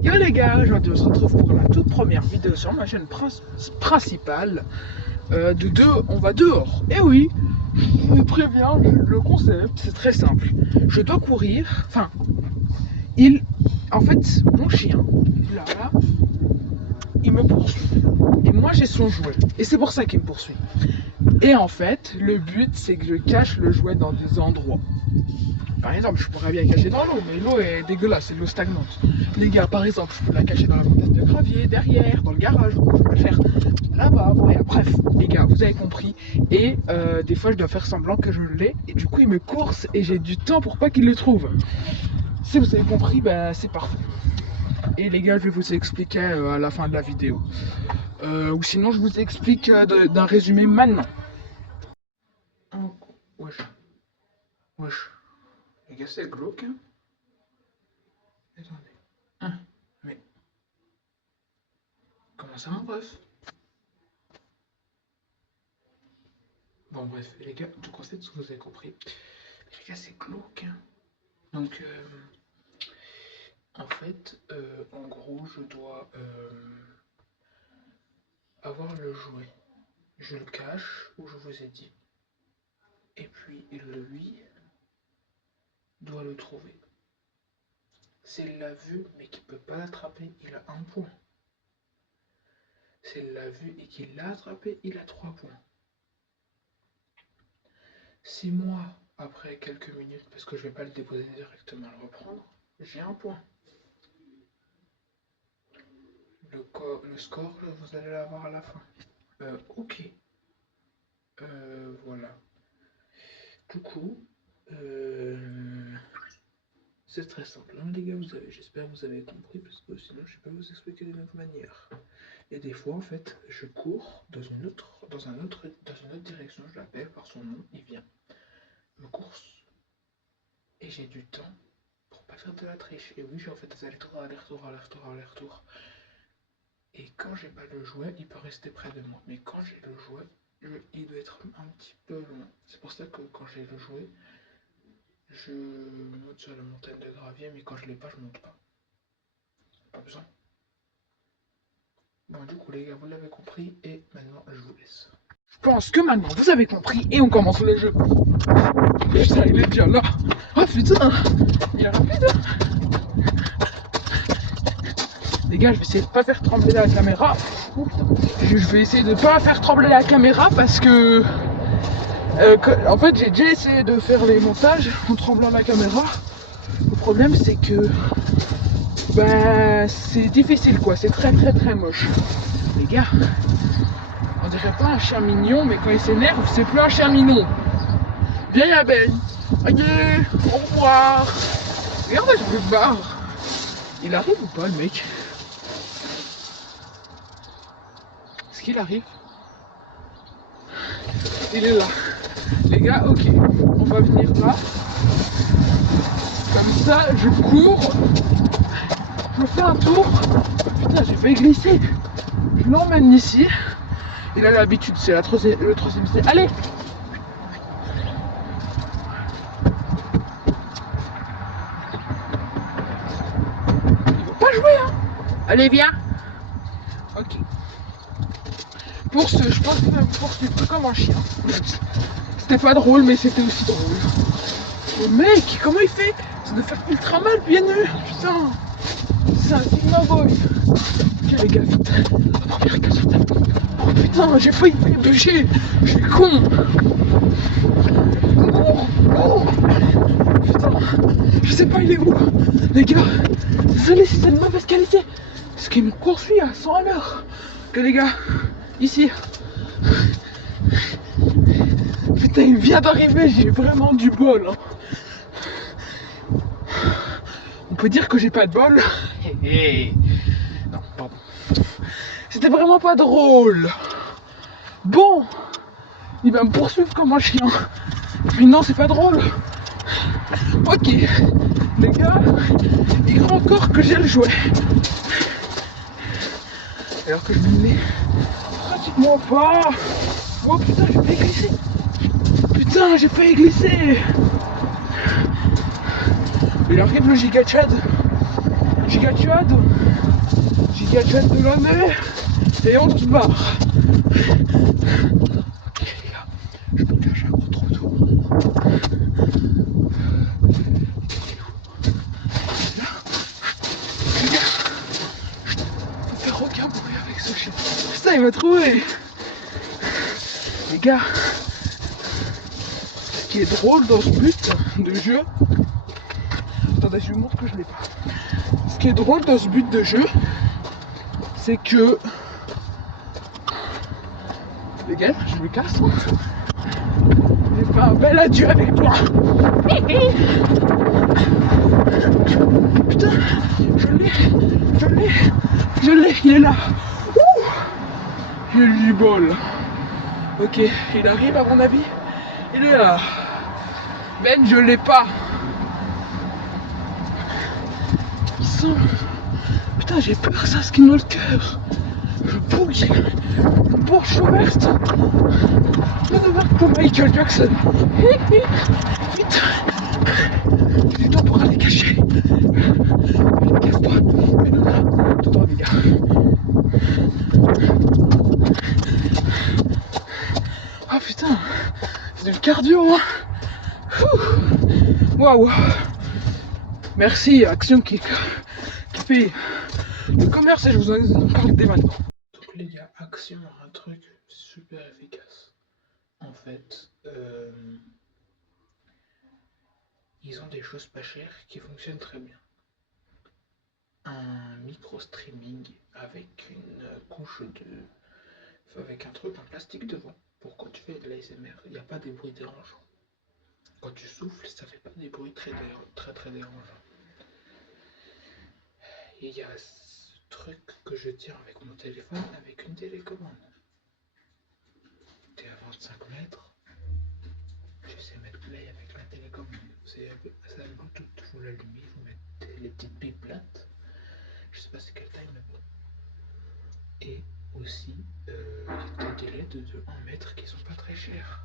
Yo les gars, aujourd'hui on se retrouve pour la toute première vidéo sur ma chaîne principale. De deux, on va dehors. Et oui, je vous préviens, le concept c'est très simple. Je dois courir, enfin, en fait, mon chien, là, il me poursuit. Et moi j'ai son jouet. Et c'est pour ça qu'il me poursuit. Et en fait, le but c'est que je cache le jouet dans des endroits. Par exemple, je pourrais bien cacher dans l'eau, mais l'eau est dégueulasse, c'est de l'eau stagnante. Les gars, par exemple, je peux la cacher dans la montagne de gravier, derrière, dans le garage, je peux le faire là-bas, voilà. Bref, les gars, vous avez compris. Et des fois, je dois faire semblant que je l'ai, et du coup, il me course, et j'ai du temps pour pas qu'il le trouve. Si vous avez compris, bah, c'est parfait. Et les gars, je vais vous expliquer à la fin de la vidéo. Ou sinon, je vous explique d'un résumé maintenant. Wesh. Wesh. Les gars, c'est glauque, hein. Attendez. Mais comment ça, mon ref? Bon, bref, les gars, donc en fait, ce que vous avez compris, les gars, c'est glauque, hein. Donc, en gros, je dois avoir le jouet. Je le cache, où je vous ai dit. Et puis, lui doit le trouver. S'il l'a vu, mais qu'il ne peut pas l'attraper, il a 1 point. S'il l'a vu et qu'il l'a attrapé, il a 3 points. Si moi, après quelques minutes, parce que je ne vais pas le déposer directement, le reprendre, j'ai 1 point. Le score, vous allez l'avoir à la fin. Ok. Voilà. Du coup, c'est très simple, hein, les gars. J'espère que vous avez compris, parce que sinon, je ne sais pas vous expliquer d'une autre manière. Et des fois, en fait, je cours dans une autre direction. Je l'appelle par son nom. Il vient, me course, et j'ai du temps pour pas faire de la triche. Et oui, j'ai en fait des allers-retours, aller-retour. Et quand j'ai pas le jouet, il peut rester près de moi. Mais quand j'ai le jouet, il doit être un petit peu loin. C'est pour ça que quand j'ai le jouet, je monte sur la montagne de gravier, mais quand je l'ai pas, je monte pas. Pas besoin. Bon, du coup, les gars, vous l'avez compris, et maintenant, je vous laisse. Je pense que maintenant, vous avez compris, et on commence le jeu. Putain, il est déjà là. Oh putain, il est rapide. Les gars, je vais essayer de pas faire trembler la caméra. Je vais essayer de pas faire trembler la caméra parce que en fait, j'ai déjà essayé de faire les montages en tremblant la caméra. Le problème, c'est que c'est difficile, quoi. C'est très moche. Les gars, on dirait pas un chien mignon, mais quand il s'énerve, c'est plus un chien mignon. Viens, abeille. Allez, au revoir. Regarde, je me barre. Il arrive ou pas, le mec? Est-ce qu'il arrive? Il est là. Les gars, ok. On va venir là. Comme ça, je cours. Je fais un tour. Putain, j'ai failli glisser. Je l'emmène ici. Il a l'habitude, c'est le troisième essai. Allez! Il veut pas jouer, hein? Allez, viens! Ok. Je pense qu'il va me poursuivre comme un chien. C'était pas drôle, mais c'était aussi drôle. Le mec, comment il fait? Ça doit faire ultra mal, bien nu. Putain, c'est un Sigma Boy. Ok, les gars, vite. La première case sur table. Oh putain, j'ai failli bûcher. Je suis con. Oh, putain, je sais pas, il est où? Les gars, désolé si c'est une mauvaise qualité. Parce qu'il me poursuit à 100 à l'heure. Ok, les gars, ici. Putain, il vient d'arriver, j'ai vraiment du bol, hein. On peut dire que j'ai pas de bol. Non, pardon. C'était vraiment pas drôle. Bon, il va me poursuivre comme un chien. Mais non, c'est pas drôle. Ok, les gars, il faut encore que j'ai le jouet. Alors que je me mets pratiquement pas. Oh putain, j'ai failli glisser. Putain, j'ai failli glisser. Il arrive le giga Chad. Giga Chad. Giga chat de l'année. Et on se barre. Ok les gars, je me cache un gros trou d'eau. Là, les gars, je peux faire aucun bruit avec ce chien. Putain, il m'a trouvé. Les gars, ce qui est drôle dans ce but de jeu, attendez, je vous montre que je l'ai pas. Ce qui est drôle dans ce but de jeu, c'est que les gars, je me casse. J'ai fait un bel adieu avec toi. Putain, je l'ai, il est là. Ouh, j'ai eu du bol. Ok, il arrive à mon avis. Il est là. Ben, je l'ai pas. Putain, j'ai peur, ça skin dans le cœur. Je bouge. Bourge ouverte. Une ouverte pour Michael Jackson. Vite. J'ai du temps pour aller cacher. Allez, casse-toi. Mais non, là, tout droit, les gars. Ah putain, c'est du cardio, hein. Waouh. Merci, Action qui paye le commerce et je vous en parle dès maintenant. Donc les gars, Action a un truc super efficace. En fait, ils ont des choses pas chères qui fonctionnent très bien. Un micro streaming avec une couche avec un truc en plastique devant. Pour quand tu fais de l'ASMR, il n'y a pas des bruits dérangeants. Quand tu souffles, ça fait pas des bruits très dérangeants. Et il y a ce truc que je tiens avec mon téléphone avec une télécommande. T'es à 25 mètres, tu sais mettre play avec la télécommande. C'est un Bluetooth, vous l'allumez, vous mettez les petites billes plates. Je sais pas c'est quelle taille mais bon. Et aussi des LED de 1 mètre qui sont pas très chers.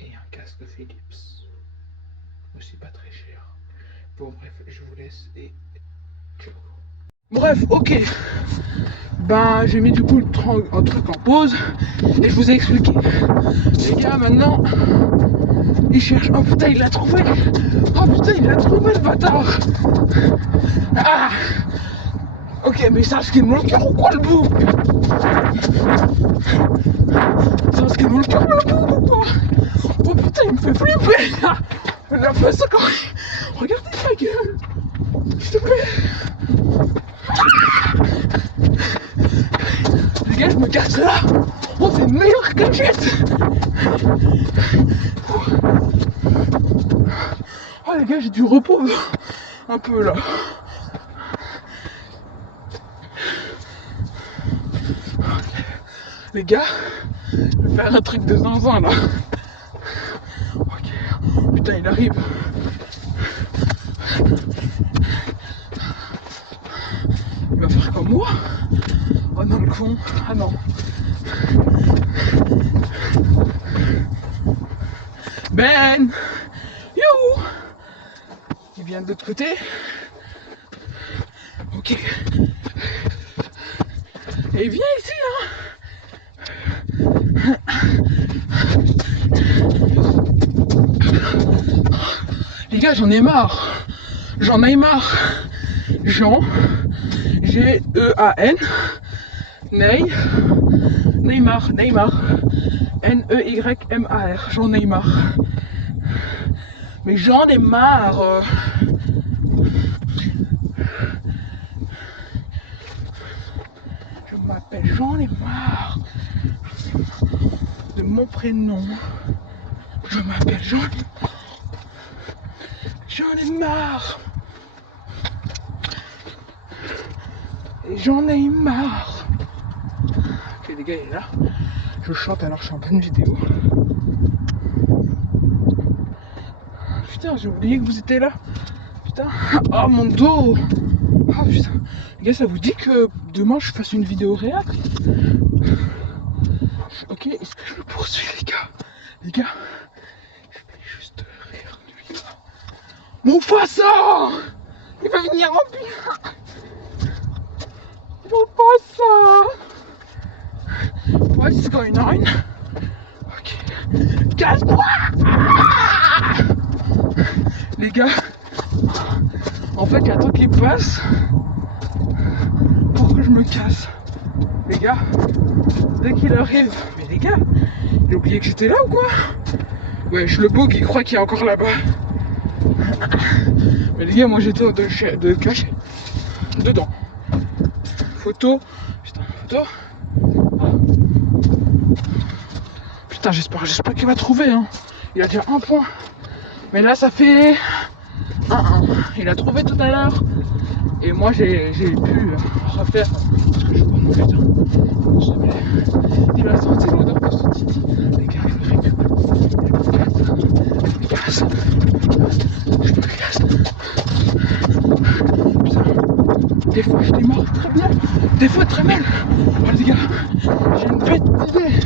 Et un casque Philips, aussi pas très cher. Bon bref, je vous laisse et ciao. Bref, ok. Ben j'ai mis du coup un truc en pause et je vous ai expliqué. Les gars maintenant, il cherche. Oh putain il l'a trouvé. Oh putain il l'a trouvé le bâtard. Ah. Ok mais ça skin mon cœur ou quoi le bout? Ça skin mon cœur le bout ou quoi? Oh putain il me fait flipper. La façon quand regardez ma gueule. S'il te plaît. Les gars je me casse là. Oh c'est une meilleure cachette. Oh les gars j'ai du repos un peu là. Les gars, je vais faire un truc de zinzin là. Ok, putain il arrive. Il va faire comme moi. Oh non le con, ah non. Ben, you. Il vient de l'autre côté. Ok. Et il vient ici hein. Les gars j'en ai marre. J'en ai marre. Jean G-E-A-N Neymar N-E-Y-M-A-R. J'en ai marre. Mais j'en ai marre. Je m'appelle J'en ai marre de mon prénom. Je m'appelle J'en ai marre. Et j'en ai marre. Ok les gars il est là. Je chante alors je suis en pleine vidéo. Putain j'ai oublié que vous étiez là. Putain. Oh mon dos. Oh putain. Les gars ça vous dit que demain je fasse une vidéo réac? Ok, est-ce que je le poursuis les gars? Les gars, je vais juste rire de lui. Mufasa! Il veut venir remplir. Faut pas ça. What's going on? Ok. Casse-toi. Les gars, en fait, j'attends qu'il passe pour que je me casse. Les gars, dès qu'il arrive. Mais les gars, j'ai oublié que j'étais là ou quoi? Ouais, je le bug, il croit qu'il est encore là-bas. Mais les gars, moi j'étais de caché dedans. Photo. Putain, photo. Putain, j'espère qu'il va trouver. Hein. Il a déjà un point. Mais là, ça fait 1-1. Il a trouvé tout à l'heure. Et moi, j'ai pu refaire ce que je vois. Putain. Il a senti l'odeur de son titi. Les gars, je me récupère. Je me casse. Je me casse. Putain. Des fois, je démarre très bien. Des fois, très mal. Oh, les gars, j'ai une bête d'idée.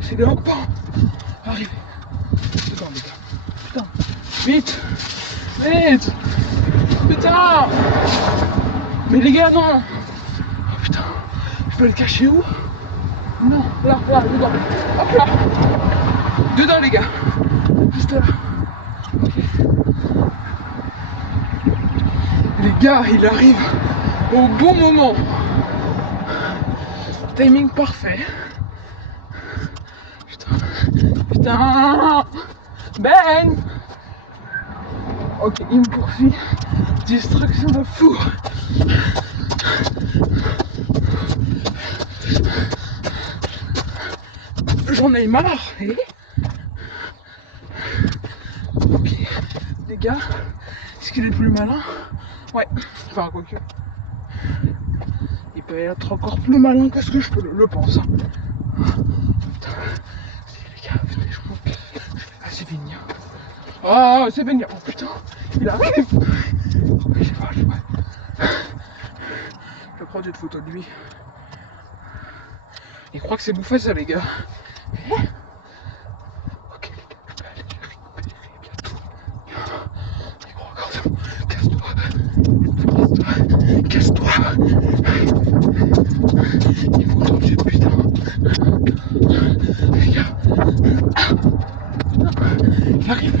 C'est le pan. Arrivez. Dedans, les gars. Putain. Vite. Vite. Putain. Mais les gars, non. Oh, putain. Je peux le cacher où? Non, là, dedans. Hop là. Dedans, les gars. Juste là. Okay. Les gars, il arrive au bon moment. Timing parfait. Putain. Ben. Ok, il me poursuit. Distraction de fou. J'en ai marre. Et... ok, les gars, est-ce qu'il est plus malin? Ouais, enfin quoique. Il peut être encore plus malin que ce que je le pense. Putain. Les gars, venez, je monte. Ah, c'est Vigna. Ah, c'est Vigna. Oh putain, il arrive. Je sais pas. Je vais prendre une photo de lui. Il croit que c'est bouffé ça, les gars. Ok, les gars, je peux aller le récupérer bientôt. Il croit encore ça. Casse-toi. Il faut tomber, putain. Les gars. Il arrive.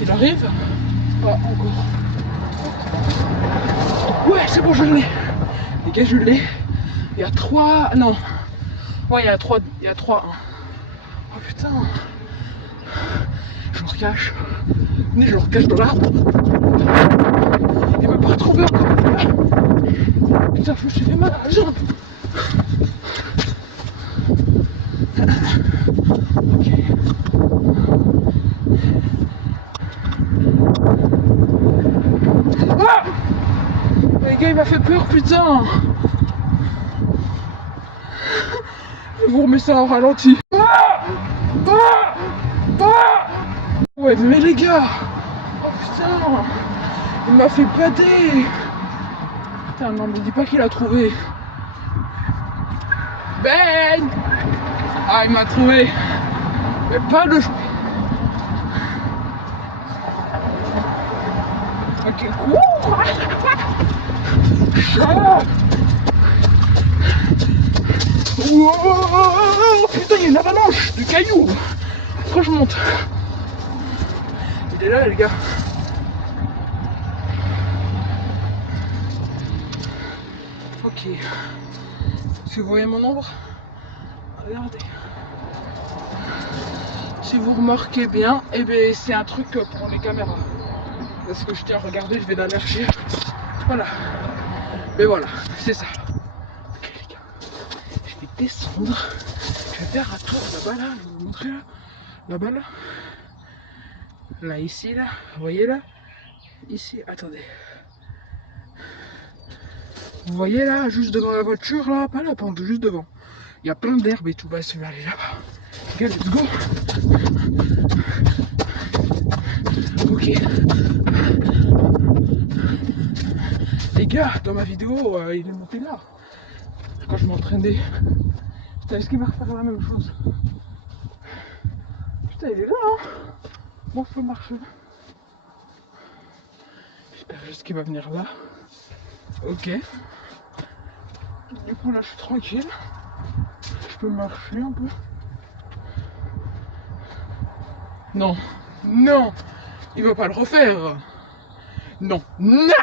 Il arrive? Pas encore. Ouais, c'est bon, je l'ai. Les gars, je l'ai. Il y a 3... non. Ouais, il y a 3... Oh putain. Je le recache. Venez, je le recache dans l'arbre. Il m'a pas retrouvé encore. Putain, je me suis fait mal à la jambe. Ok. Ah! Les gars, il m'a fait peur, putain. Je vous remets ça en ralenti. Ouais, mais les gars. Oh putain. Il m'a fait bader. Putain, non, mais dis pas qu'il a trouvé. Ben. Ah, il m'a trouvé. Mais pas de... ok, cours. Ah. Oh, putain, il y a une avalanche de cailloux. Pourquoi je monte? Il est là, les gars. Ok. Si vous voyez mon ombre, regardez. Si vous remarquez bien, eh ben, c'est un truc pour les caméras. Parce que je tiens, regardez, je vais la lâcher. Voilà. Mais voilà, c'est ça. Ok, les gars. Je vais descendre. Je vais faire un tour là-bas, là. Je vais vous montrer là. Là-bas, là. Là, ici, là. Vous voyez là? Ici, attendez. Vous voyez là, juste devant la voiture, là, pas la pente, juste devant. Il y a plein d'herbes et tout. Bah, je vais aller là-bas. Ok, let's go. Ok. Les gars, dans ma vidéo, il est monté là. Quand je m'entraînais. Putain, est-ce qu'il va refaire la même chose? Putain, il est là, hein. Moi je peux marcher. J'espère juste qu'il va venir là. Ok. Du coup là je suis tranquille. Je peux marcher un peu. Non. Non. Il va pas le refaire. Non. Non.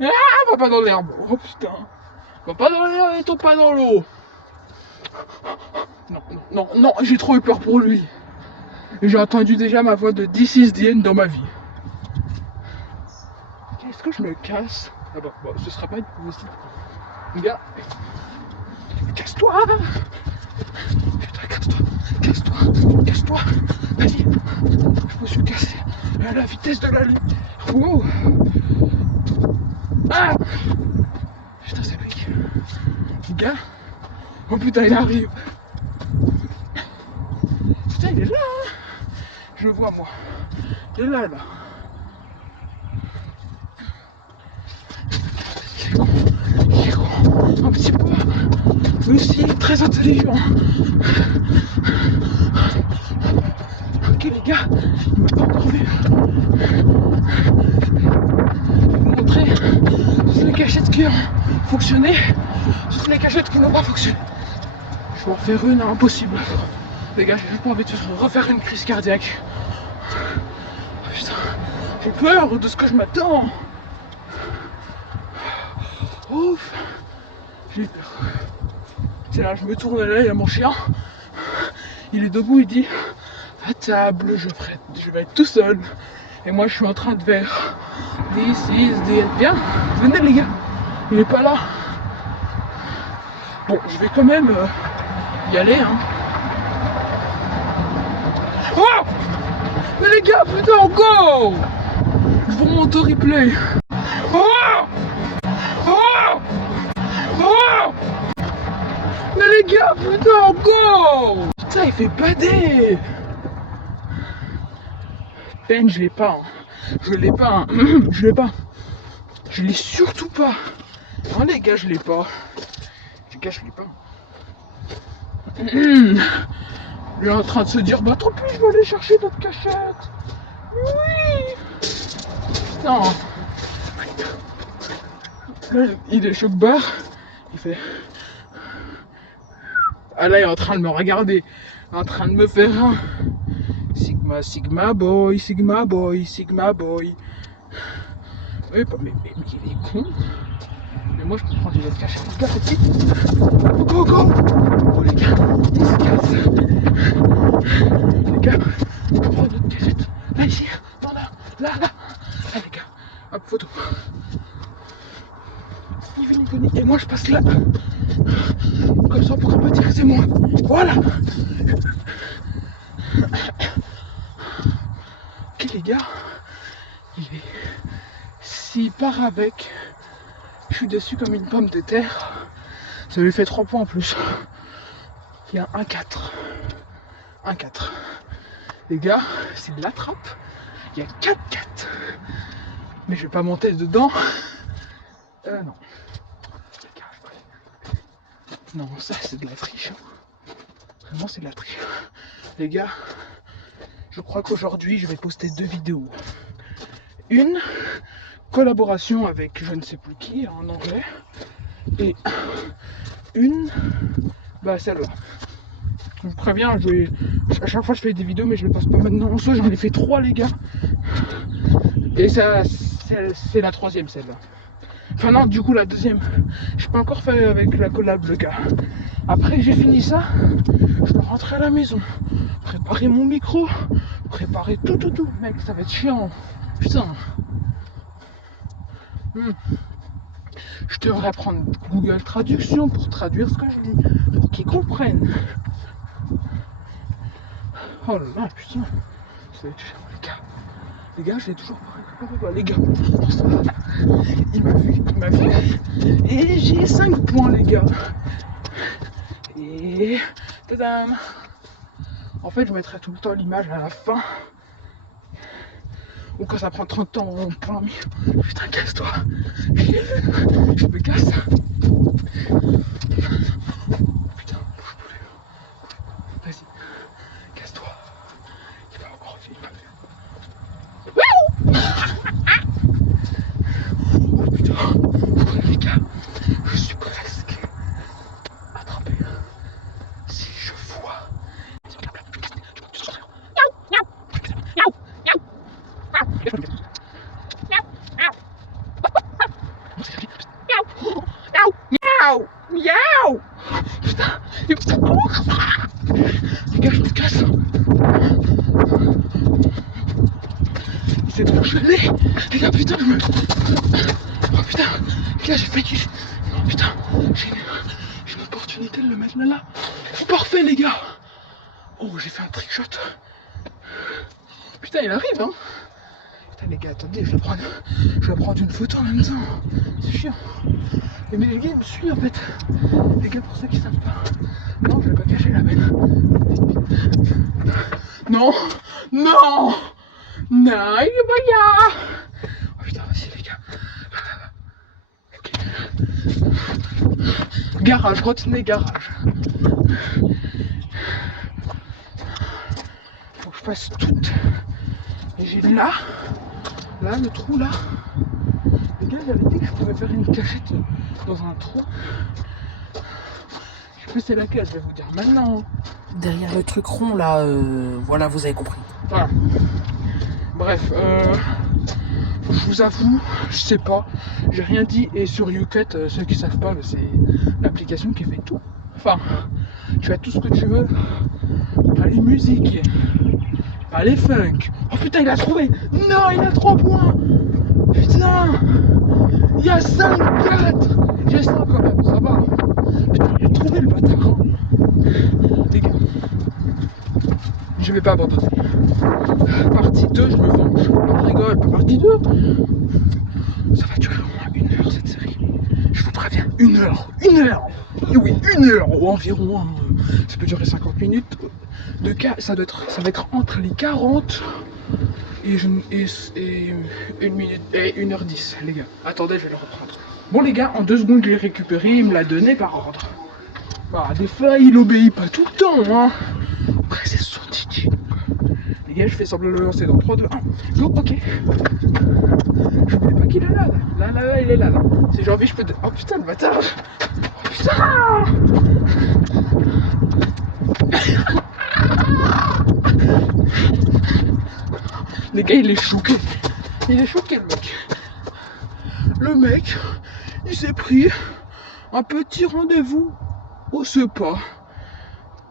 Ah, va pas dans l'herbe. Oh putain. Va pas dans l'herbe et tombe pas dans l'eau. Non, non, non, non, j'ai trop eu peur pour lui. J'ai entendu déjà ma voix de This is the end dans ma vie. Est-ce que je me casse? Ah bah, ce sera pas une publicité. Gars, casse-toi. Putain, casse-toi, casse-toi, casse-toi. Vas-y, je me suis cassé à la vitesse de la lumière. Wow. Ah. Putain, c'est pique. Gars, oh putain, il arrive. Putain, il est là, hein. Je le vois, moi. Il est là, là. Il est con. Un petit peu. Mais aussi très intelligent. Ok, les gars, il m'a pas encore vu. Je vais vous montrer toutes les cachettes qui ont fonctionné, toutes les cachettes qui n'ont pas fonctionné. Je vais en faire une, impossible. Les gars, j'ai pas envie de refaire une crise cardiaque. Putain, j'ai peur de ce que je m'attends. Ouf, j'ai peur. C'est là, je me tourne là, il y a mon chien. Il est debout, il dit à table, je vais être tout seul. Et moi, je suis en train de faire This is the end. Viens, venez les gars. Il est pas là. Bon, je vais quand même y aller, hein. Oh! Mais les gars, putain, go! Je vous montre au replay. Oh! Oh! Oh! Mais les gars, putain, go! Putain, il fait bader! Ben, je l'ai pas. Hein. Je l'ai pas. Hein. Je l'ai pas. Je l'ai surtout pas. Non, les gars, je l'ai pas. Les gars, je l'ai pas. Il est en train de se dire, bah tant pis, je vais aller chercher d'autres cachettes. Oui. Non. Là, il est choc-barre. Il fait. Ah là, il est en train de me regarder. En train de me faire un. Sigma, Sigma boy, Sigma boy, Sigma boy. Oui, mais il est con. Mais moi, je peux prendre une autre cachette. Les gars, c'est petit. Go, go. Oh, les gars, il se casse. Les gars, je peux prendre une autre cachette. Là, ici. Non, là, là, là. Ah, les gars, hop, photo. Ni. Et moi, je passe là. Comme ça, on pourra pas dire que c'est moi. Voilà. Ok, les gars, s'il part avec, je suis dessus comme une pomme de terre. Ça lui fait 3 points en plus. Il y a 1-4. 1-4. Les gars, s'il l'attrape, il y a 4-4. Mais je vais pas monter dedans. Non. Non, ça c'est de la triche. Vraiment, c'est de la triche. Les gars, je crois qu'aujourd'hui, je vais poster 2 vidéos. Une collaboration avec je ne sais plus qui en anglais. Et une, bah celle-là. Je vous préviens, à chaque fois je fais des vidéos, mais je les poste pas maintenant. En soi, j'en ai fait 3, les gars. Et ça, c'est la 3e, celle-là. Enfin non, du coup la 2e, j'ai pas encore fait avec la collab, le gars. Après j'ai fini ça, je dois rentrer à la maison, préparer mon micro, préparer tout, mec, ça va être chiant. Putain. Je devrais prendre Google Traduction pour traduire ce que je dis, pour qu'ils comprennent. Oh là là, putain, ça va être chiant, les gars. Les gars, je l'ai toujours pas récupéré, quoi. Les gars, il m'a vu. Et j'ai 5 points, les gars. Et tadam. En fait, je mettrai tout le temps l'image à la fin. Ou quand ça prend 30 ans en plein milieu. Putain, casse-toi. Je me casse. Putain, bouge plus. Vas-y, casse-toi. Il va encore filmer. Miaou. Miaou. Putain. Les gars, je me casse. C'est trop gelé. Les gars, putain, je me... Oh putain. Les gars, j'ai failli... Oh putain. J'ai une opportunité de le mettre là. Parfait, les gars. Oh, j'ai fait un trick shot. Putain, il arrive, hein. Putain, les gars, attendez, je vais prendre une photo en même temps. C'est chiant. Mais les gars, il me suit en fait. Les gars, pour ceux qui savent pas. Non, je vais pas cacher la benne. Non. Non. Non, il est pas là. Oh putain, vas-y, les gars. Ok. Garage, retenez garage. Faut que je fasse toutes. Et j'ai là, le trou là. Les gars, j'avais dit que je pouvais faire une cachette dans un trou. Je sais plus c'est laquelle, je vais vous dire maintenant. Derrière le truc rond là, voilà, vous avez compris. Voilà. Bref, je vous avoue, je sais pas, j'ai rien dit. Et sur YouCut, ceux qui savent pas, c'est l'application qui fait tout. Enfin, tu as tout ce que tu veux. Pas les musiques, pas les funk. Oh putain, il a trouvé. Non, il a 3 points. Putain, il y a 5-4. J'ai 100 quand même, ça va. Putain, il a trouvé le bâtard. Les gars, je vais pas abandonner. Partie 2, je me venge. Non, je rigole, pas partie 2. Ça va durer au moins 1 heure cette série. Je vous préviens, 1 heure. 1 heure. Et oui, 1 heure ou environ. Ça peut durer 50 minutes. Ça va être entre les 40 et 1 minute et 1h10, les gars. Attendez, je vais le reprendre. Bon, les gars, en 2 secondes, je l'ai récupéré. Il me l'a donné par ordre. Bah, des fois, il obéit pas tout le temps, hein. Après, c'est son titi. Les gars, je fais semblant de le lancer dans 3, 2, 1. Go, ok. Je voulais pas qu'il est là. Là, il est là. Si j'ai envie, je peux... Oh putain, le bâtard. Oh putain. Les gars, il est choqué. Il est choqué, le mec. Le mec, il s'est pris un petit rendez-vous au SPA.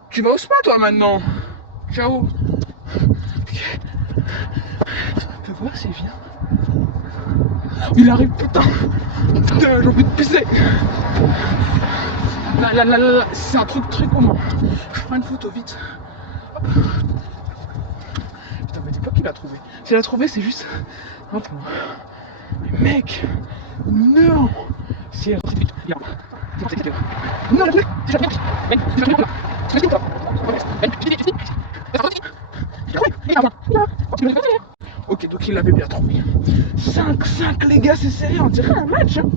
Tu vas au SPA, toi, maintenant? Ciao. Fais voir s'il vient. Il arrive, putain. Putain, j'ai envie de pisser. Là, c'est un truc très commun. Je prends une photo vite. Hop. Putain, me dis pas qu'il a trouvé. S'il a trouvé, c'est juste un point. Mais mec, non. C'est vite. Non, ok, donc il l'avait bien trouvé. 5-5, les gars, c'est serré, on dirait un match. Hein.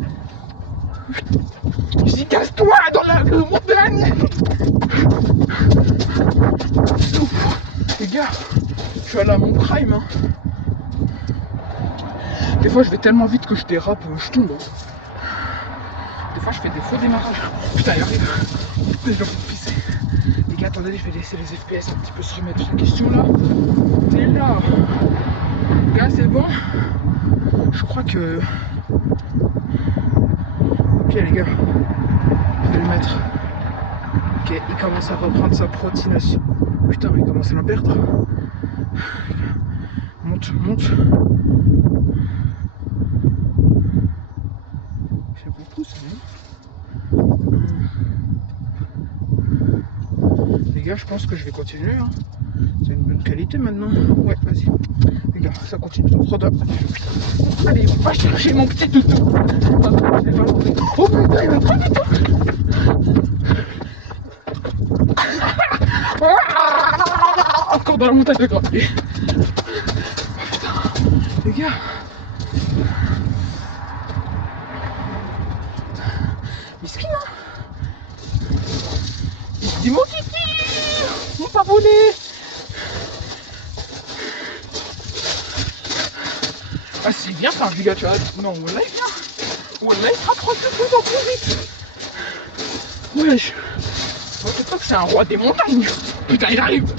J'y casse-toi dans la montagne. Les gars, je suis allé à mon prime. Hein. Des fois, je vais tellement vite que je dérape, je tombe. Des fois, je fais des faux démarrages. Putain, il arrive. J'ai envie de pisser. Les gars, attendez, je vais laisser les FPS un petit peu se remettre sur la question là. T'es là. Les gars, c'est bon. Je crois que... Ok, les gars. Je vais le mettre. Ok, il commence à reprendre sa protéination. Putain, il commence à la perdre. Monte. C'est beaucoup, c'est bon. Les gars, je pense que je vais continuer. Hein. C'est une bonne qualité maintenant. Ouais, vas-y. Les gars, ça continue. Dans 3, 2. Allez, on va chercher mon petit toutou. Oh putain, il va trop vite. Encore dans la montagne de gravier. Oh putain, les gars. Miskin, hein. Il se dit mon kiki, mon pavonné. Ah c'est bien ça, les gars, tu vois. Non, voilà, il vient. Voilà, il se rapproche de plus en plus vite. Wesh. Je sais pas que c'est un roi des montagnes. Putain, il arrive.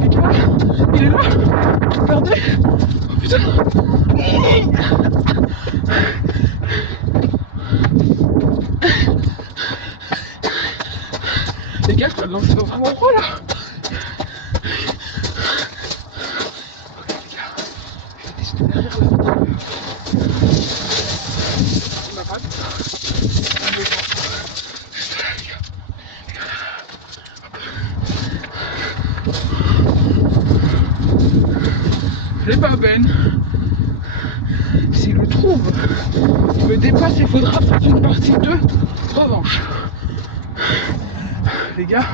Les gars, il est là. regardez. Oh putain. Les gars, je dois lancer dans un endroit là. Ok les gars, je vais tester derrière la voiture. Ma patte. Juste là les gars. Je l'ai pas Ben. S'il le trouve, il me dépasse, il faudra faire une partie 2 revanche. Les gars,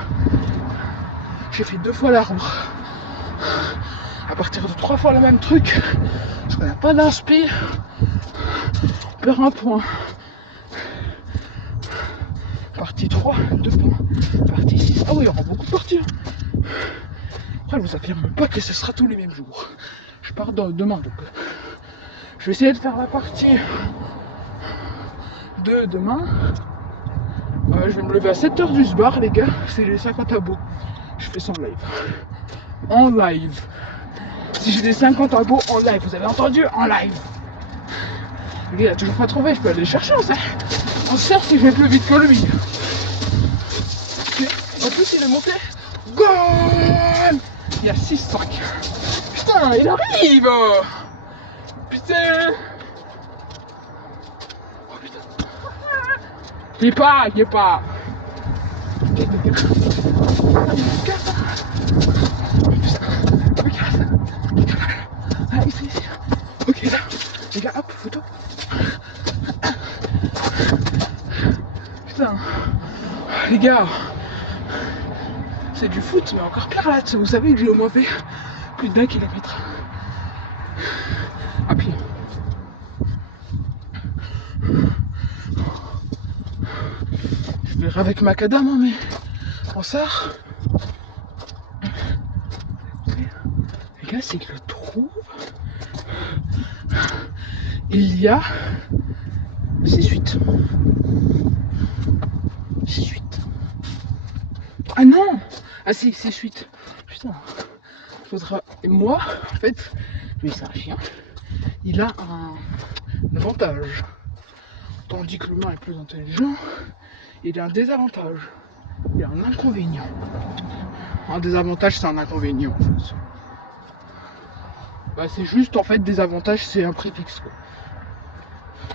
j'ai fait 2 fois l'arbre. À partir de 3 fois le même truc, parce qu'on n'a pas d'inspi, on perd un point. Partie 3, 2 points. Partie 6, ah oui, il y aura beaucoup de parties. Après, je vous affirme pas que ce sera tous les mêmes jours. Je pars demain, donc je vais essayer de faire la partie de demain. Je vais me lever à 7h du bar, les gars. C'est les 50 abos. Je fais ça en live. En live. Si j'ai des 50 abos en live, vous avez entendu? En live. Le gars, il a toujours pas trouvé. Je peux aller le chercher, on sait. On sait si je vais plus vite que lui. En plus, il est monté. Goal! Il y a 6-5. Putain, il arrive! Putain! Oh putain! Il est pas! Regarde! Ah, ici. Ok, là. Les gars, hop, photo. Putain. Les gars. C'est du foot, mais encore pire là. Vous savez que j'ai au moins fait plus d'1 kilomètre. À pied. Je verrai avec macadam, hein, mais en sort. Les gars, c'est que je le trouve. Il y a 6-8. 6-8. Ah non! Ah si, 6-8. Putain. Faudra... Et moi, en fait, lui c'est un chien. Il a un avantage. Tandis que l'humain est plus intelligent, il a un désavantage. Il a un inconvénient. Un désavantage, c'est un inconvénient en fait. Bah c'est juste en fait des avantages, c'est un préfixe quoi.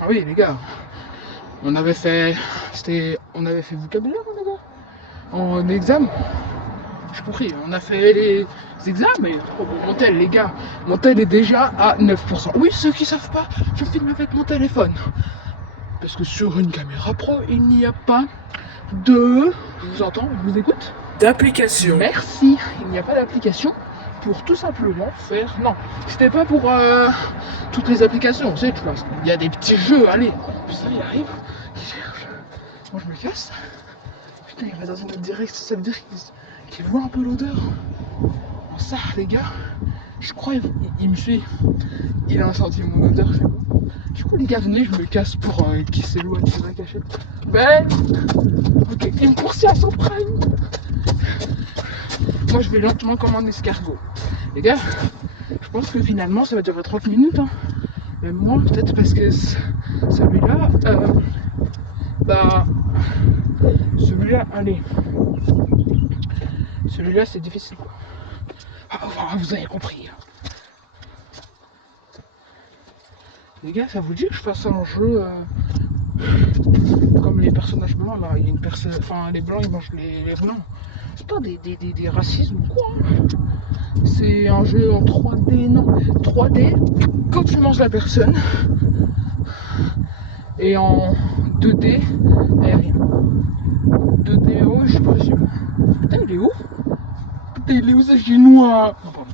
Ah oui les gars. On avait fait vocabulaire les gars. En examen. J'ai compris, on a fait les examens, mais oh, bon, mon tel les gars, mon tel est déjà à 9%. Oui, ceux qui savent pas, je filme avec mon téléphone. Parce que sur une caméra pro, il n'y a pas de... Je vous entends, je vous écoute. D'application. Merci, il n'y a pas d'application pour tout simplement faire... Non, c'était pas pour toutes les applications, tu sais, tu vois. Il y a des petits jeux, allez. Putain, il arrive, il cherche. Moi, je me casse. Putain, il va dans une autre direction, ça veut dire qu'il voit un peu l'odeur. Bon, ça, les gars, je crois il me suit. Il a senti mon odeur, c'est bon. Du coup, les gars, venez, je me casse pour qu'il s'éloigne de la cachette. Ben, ok, il me poursuit à son prime. Moi, je vais lentement comme un escargot. Les gars, je pense que finalement, ça va durer 30 minutes. Hein. Même moi, peut-être parce que celui-là, celui-là, allez. Celui-là, c'est difficile, quoi. Ah, vous avez compris. Les gars, ça vous dit que je fasse un jeu comme les personnages blancs, là. Il y a une personne... Enfin, les blancs, ils mangent les blancs. C'est pas des racismes ou quoi, hein. C'est un jeu en 3D, non. 3D, quand tu manges la personne. Et en 2D, aérien. 2D, oh, je sais pas, putain, il est où? Putain, il est où, ce chinois? Non, pardon.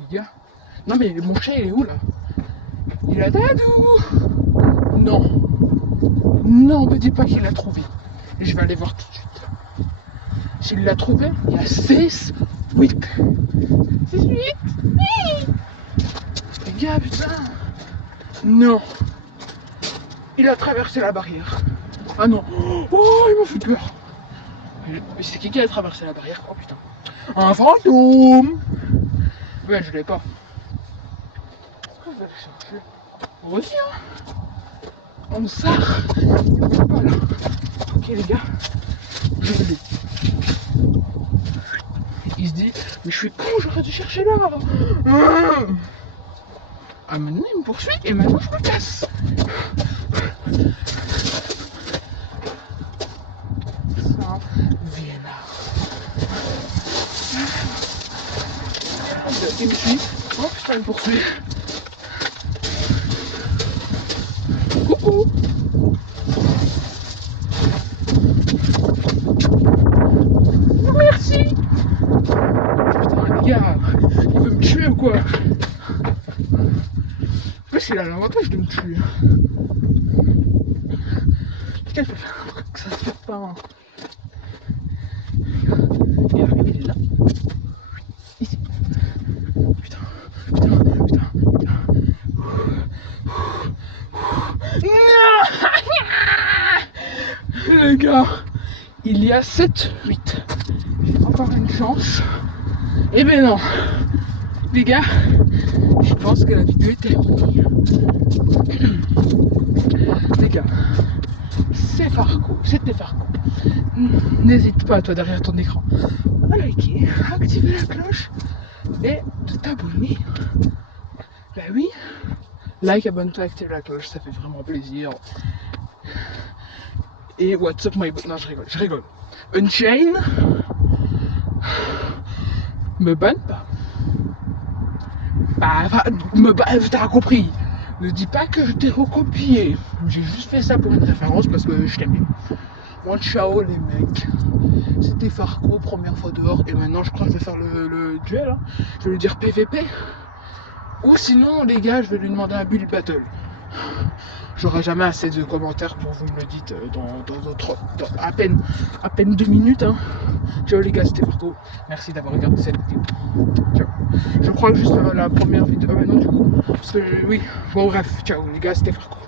Les gars. Non, mais mon chat, il est où, là? Il a Dadou. Non. Non, me dis pas qu'il l'a trouvé. Et je vais aller voir tout de suite. S'il l'a trouvé, il y a 6, 8. 6, 8. Les gars, putain. Non. Il a traversé la barrière. Ah non. Oh, il m'a fait peur. Mais c'est qui a traversé la barrière? Oh putain. Un fantôme. Ouais, je l'ai pas. On va le chercher. Reviens. On sort. Il est pas là. Ok les gars, je l'ai. Il se dit, mais je suis con, j'aurais dû chercher là. Ah maintenant il me poursuit et maintenant je me casse. Ça, Vienna. Il me suit. Oh putain, il me poursuit. Coucou. Merci. Putain les gars, il veut me tuer ou quoi? En plus il a l'avantage de me tuer. Putain, je peux faire que ça se fait pas. Hein. Il arrive, il est là. Ici. Putain, putain, putain, putain. Les gars, il y a 7, 8. J'ai encore une chance. Eh ben non. Les gars, je pense que la vidéo est terminée. Les gars, c'était Farco. N'hésite pas, toi, derrière ton écran, à liker, à activer la cloche et de t'abonner. Bah oui, like, abonne-toi, active la cloche, ça fait vraiment plaisir. Et what's up my... Non, je rigole. Unchain, me banne pas. T'as compris. Ne dis pas que je t'ai recopié. J'ai juste fait ça pour une référence parce que je t'aime bien. Bon, ciao les mecs. C'était Farco, première fois dehors. Et maintenant, je crois que je vais faire le duel. Hein. Je vais lui dire PVP. Ou sinon, les gars, je vais lui demander un build battle. J'aurai jamais assez de commentaires pour vous me le dites dans à peine 2 minutes. Hein. Ciao les gars, c'était Farco. Merci d'avoir regardé cette vidéo. Ciao. Je crois que juste la première vidéo. Ah bah non du coup. Parce que oui. Bon bref, ciao les gars, c'était Farco.